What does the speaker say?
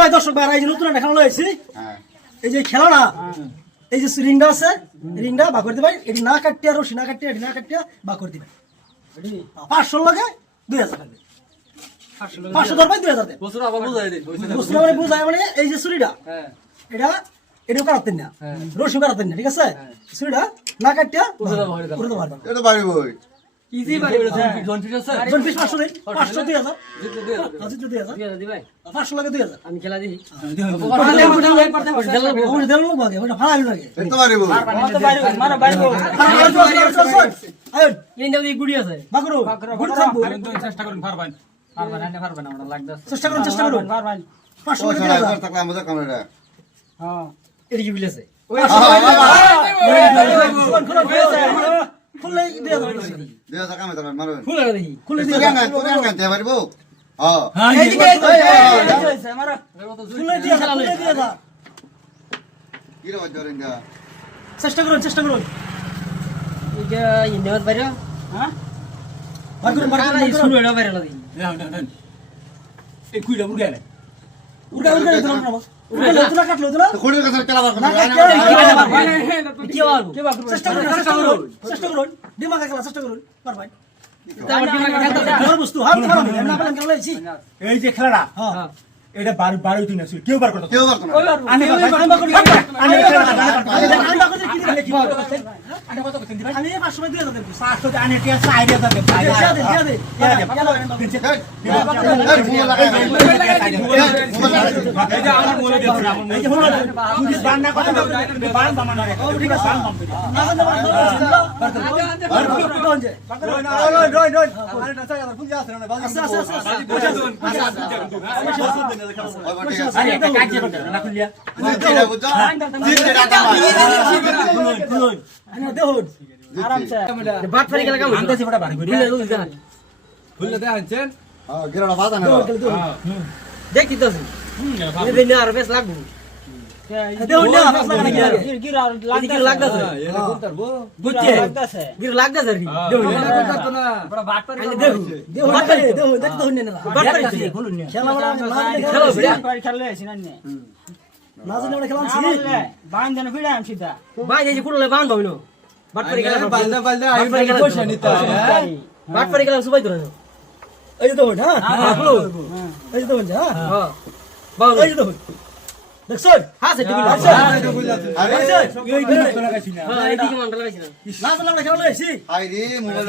ভাই দর্শক ভাই এই যে নতুন একটা খেলা লইছি এই যে খেলা না এই যে রিংটা আছে রিংটা বা করে দিবাই এটি না কাটিয়া রশি না কাটিয়া এটি না কাটিয়া বা করে দিবাই এটি 500 লাগে 2000 টাকা 500 ধরবাই 2000 দেন বছর আবার বুঝাই দিন বুঝতে মানে বুঝায় মানে এই যে ছুরিটা এটা এটাও কাটতেন না রশি কাটতেন না ঠিক আছে ছুরিটা না কাটিয়া পুরো দাও এটা বাড়ি বই ইজি বাড়ি জন ফিট আছে জন পিস 500 দেই 500 2000 আজিত 2000 দি ভাই 500 লাগে 2000 আমি খেলা দিই দেল লোক লাগে ওটা ভালো লাগে এটা বাড়ি বই মারা বাইরে আয়ন এই নাও এই গুড়ি আছে বাকরু গুড় থাকবো আমি তো চেষ্টা করুন পারবেন আমরা লাগদাস চেষ্টা করুন 500 ও লাগে ছাড়া 2000 থাকলে আমাদের ক্যামেরা হ্যাঁ এর কি বিলেছে খুলে দিয়ে দাও দেয়া থাকা আমি তার মারবেন ফুল লাগা দেখি খুলে তুই দিয়ে দাও গান তুই গান তে পারবো হ্যাঁ এইদিকে মারা খুলে দিয়ে দাও কি রে বাজারেন গা চেষ্টা করুন এটা ইন্ডিয়াত বাইরে হ্যাঁ বাকরু শুরু এটা বাইরে লাগি এই কুইটা বুড়ে না উড়া উড়া কাটলো না খড়ির কাছে তেলা বার না কি বাগু চেষ্টা করুন দিমাগ খেলা চেষ্টা করুন পারবাই আমার দিমাগে খেলতে আমার বস্তু হাম খারাপ না বলেন কেন লাইছি এই যে খেলাটা হ্যাঁ এটা 12 দিন আছে কেউ বার করতে কেউ পারতো না আমি আমি 500 দিয়ে দেব 500 আনে টিয়া সাইডে দাও দিয়ে এই যে আমার মোলে দিয়েছে আমার এই যে তুমি বান্না কথা বান বামানা রে ঠিক আছে বান আরে এটা কাজ করতে না খুলিয়া জিতে বুঝছো জিতে টাকা আরামসে বাট ফারি খেলা কাম আন্দাজি বড় বার করি খুললে দে আনছেন হ্যাঁ গিরাটা বাদা না দেখি তো এই দিন আর বেশ লাগবো গির লাগতাছে গির লাগতাছে রে বড় বাট ফারি ভাই এই যে কুড়লে বান ভাবিনো বাট ফারি খেলা বাট ফারি খেলা সবাই ধরে এই যে দেখুন হ্যাঁ এই যে দেখুন হ্যাঁ বাউ এই যে দেখুন দেখছো হ্যাঁ সেটা বিল আরে এই দিন তো লাগাইছি না হ্যাঁ এইদিকে মন্ডল লাগাইছি না না না খেলা লইছি আই রে মোবাইল